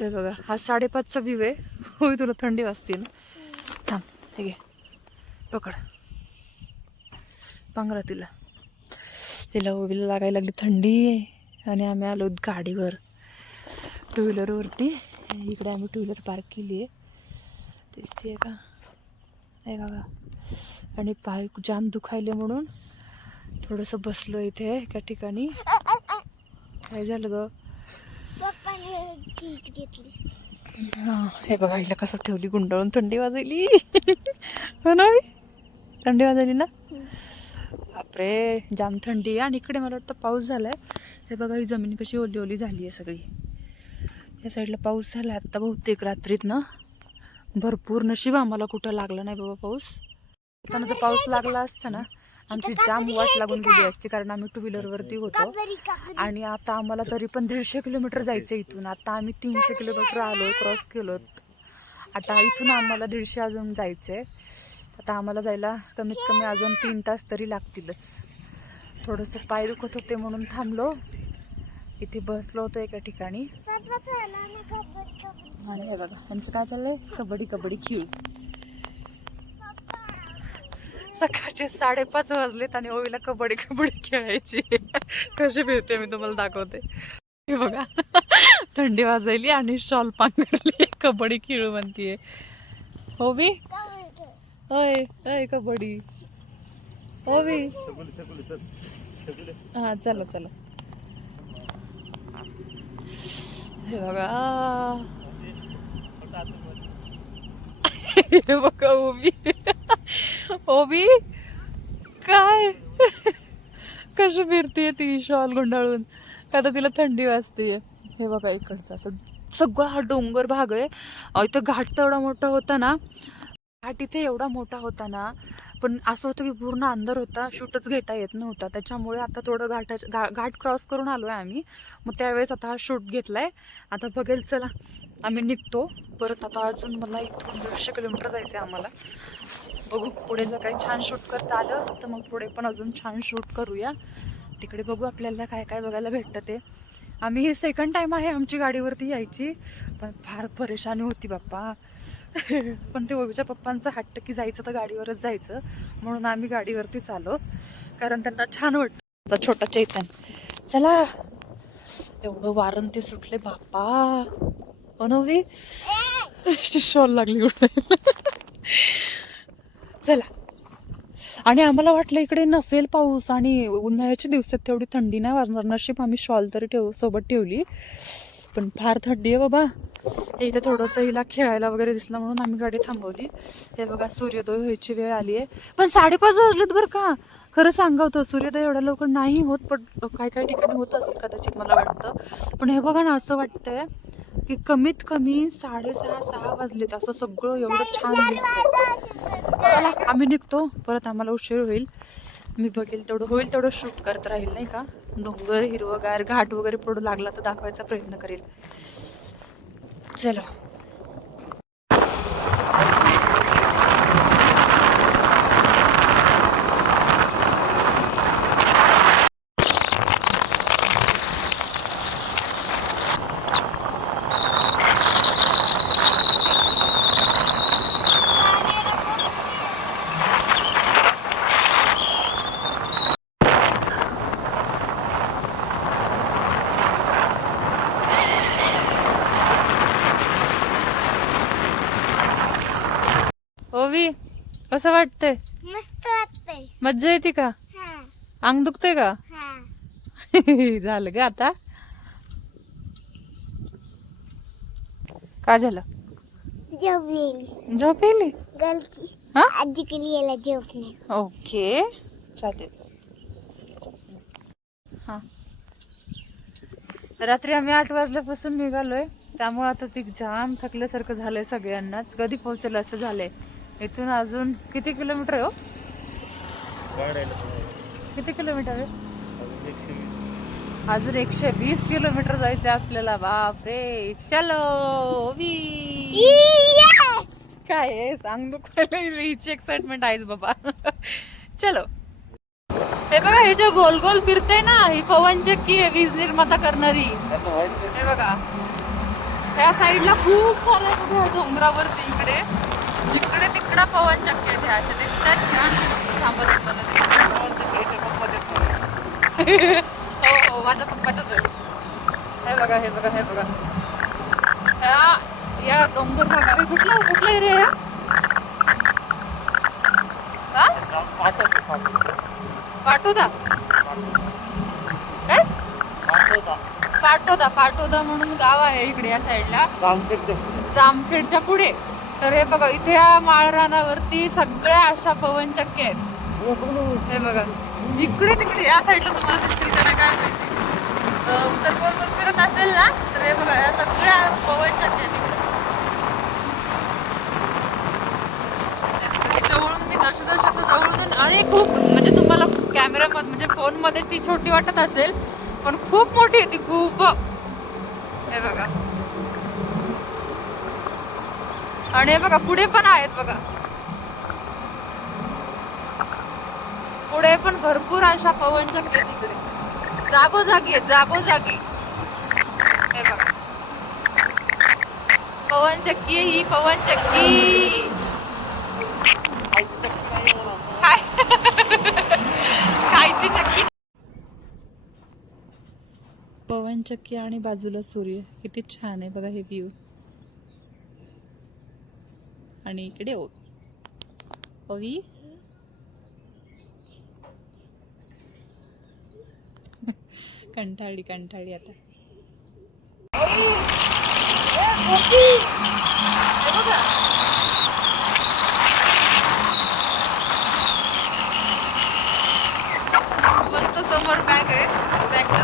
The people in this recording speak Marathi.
हे बघा हा 5:30चा व्ह्यू आहे. होय तुला थंडी वाजते ना. थांब हे घे पकड पांघरा तिला. तिला ओवीला लागायला लागली थंडी आणि आम्ही आलो गाडीवर टू व्हीलरवरती. इकडे आम्ही टू व्हीलर पार्क केली आहे दिसते का हे बघा. आणि पाय जाम दुखायले म्हणून थोडंसं बसलो इथे एका ठिकाणी. काय झालं ग? हां हे बघा हिला कसं ठेवली गुंडाळून. थंडी वाजली हो ना. थंडी वाजली ना. बापरे जाम थंडी आहे. आणि इकडे मला वाटतं पाऊस झालाय. हे बघा ही जमीन कशी ओली ओली झाली आहे सगळी. या साईडला पाऊस झाला आता बहुतेक रात्रीत ना. भरपूर नशीब आम्हाला कुठं लागला नाही बाबा पाऊस. त्यांना जर पाऊस लागला असता ना आमची जाम वाट लागून गेली असती. कारण आम्ही टू व्हीलरवरती होतो आणि आता आम्हाला तरी पण 150 किलोमीटर जायचं इथून. आता आम्ही 300 किलोमीटर आलो क्रॉस केलो. आता इथून आम्हाला 150 अजून जायचं आहे. आता आम्हाला जायला कमीत कमी अजून 3 तास तरी लागतीलच. थोडंसं पाय दुखत होते म्हणून थांबलो. इथे बसलो होतो एका ठिकाणी. आणि हे बघा यांचं काय चाललंय कबड्डी कबड्डी खेळ. सकाळचे 5:30 वाजलेत आणि ओवीला कबड्डी कबड्डी खेळायची. कशी फिरते मी तुम्हाला दाखवते. हे बघा थंडी वाजायली आणि शॉल पांघरली कबड्डी खेळू म्हणतीये ओवी. होय होय कबड्डी ओवी. हा चला चला. हे बघा हे बघा ओवी. ओवी काय कशी फिरतीये ती शॉल गुंडाळून. आता तिला थंडी वाजते. हे बघा इकडचा असं सगळा हा डोंगर भाग आहे. इथं घाट एवढा मोठा होता ना. घाट इथे एवढा मोठा होता ना पण असं होतं की पूर्ण अंधार होता. शूटच घेता येत नव्हता. त्याच्यामुळे आता थोडं घाट क्रॉस करून आलो आहे आम्ही. मग त्यावेळेस आता हा शूट घेतलाय. आता बघेल चला आम्ही निघतो परत. आता अजून मला इथून 150 किलोमीटर जायचं आहे आम्हाला. बघू पुढे जर काही छान शूट करता आलं तर मग पुढे पण अजून छान शूट करूया. तिकडे बघू आपल्याला काय काय बघायला भेटतं ते. आम्ही हे सेकंड टाईम आहे आमची गाडीवरती यायची. पण फार परेशानी होती बाप्पा. पण ते ओवीच्या पप्पांचं हट्ट की जायचं तर गाडीवरच जायचं म्हणून आम्ही गाडीवरतीच आलो. कारण त्यांना छान वाटतं. छोटा चैतन चला. एवढं वारण ते सुटले बाप्पा. ओवी शॉल लागली उठायला. चला. आणि आम्हाला वाटलं इकडे नसेल पाऊस आणि उन्हाळ्याच्या दिवसात तेवढी थंडी नाही वाजणार. नशीब आम्ही शॉल तरी सोबत ठेवली. पण फार थंडी आहे बाबा. इथे थोडंसं हिला खेळायला वगैरे दिसलं म्हणून आम्ही गाडी थांबवली. हे बघा सूर्योदय व्हायची वेळ आली आहे. पण 5:30 वाजलेत बरं का. खरं सांगवतो सूर्योदय एवढ्या लवकर नाही होत. पण काही काही ठिकाणी होत असेल कदाचित मला वाटतं. पण हे बघा ना असं वाटतंय की कमीत कमी 6:30-6 वाजलेत. असं सगळं एवढं छान दिसतंय. चला आम्ही निघतो परत आम्हाला उशीर होईल. मी बघेल तेवढं होईल तेवढं शूट करत राहील नाही का. डोंगर हिरवगार घाट वगैरे पुढं लागला तर दाखवायचा प्रयत्न करेल. चलो ओवी कसं वाटतंय? मस्त वाटतंय. मज्जा येते का? अंग दुखतंय का? झालं ग आता. काय झालं? झोप येईल. गलती हा आजी के लिए ला झोप नाही. ओके चालेल. हा रात्री आम्ही 8 वाजल्यापासून निघालोय. त्यामुळे आता ती जाम थकल्यासारखं झालंय सगळ्यांनाच. कधी पोहोचेल असं झालंय. इथून अजून किती किलोमीटर आहे हो? किती किलोमीटर आहे? अजून 120 किलोमीटर जायचं आपल्याला. बापरे चलो ओवी. काय आहे सांग दुखायला. हिची एक्साइटमेंट आहेच बाबा. चलो. हे बघा हे जे गोल गोल फिरते ना ही पवन चक्की आहे वीज निर्माता करणारी. हे बघा ह्या साईडला खूप सारे बघा डोंगरावरती इकडे जिकडे तिकडं पवन चक्की आहेत ह्या अशा दिसतात का थांबत हो हो माझ्या पप्पाच्याच आहे. हे बघा हे बघा हे बघा ह्या या डोंगर भागा हे कुठला एरिया आहे हा पाटोदा काय पाटोदा म्हणून गाव आहे इकडे या साईडला जामखेडच्या पुढे. तर हे बघा इथे या माळरानावरती सगळ्या अशा पवन चक्की आहेत. हे बघा इकडे तिकडे या साईडला तुम्हाला दिसतील का नाही काय माहिती. जर गोल गोल फिरत असेल ना तर हे बघा या सगळ्या पवन चक्की आहेत इकडे. जवळून मी दर्शन शकतो जवळून आणि खूप म्हणजे तुम्हाला कॅमेरामध्ये म्हणजे फोन मध्ये ती छोटी वाटत असेल पण खूप मोठी आहे ती खूप. हे बघा आणि हे बघा पुढे पण आहेत बघा पुढे पण भरपूर अशा पवन चक्की आहेत इकडे जागोजागी आहेत जागोजागी. हे बघा पवन चक्की ही पवन चक्की खायची चक्की. पवन चक्की आणि बाजूला सूर्य किती छान आहे बघा हे व्ह्यू. आणि इकडे ओवी कंटाळी आता. मस्त समोर बॅग आहे बॅगच्या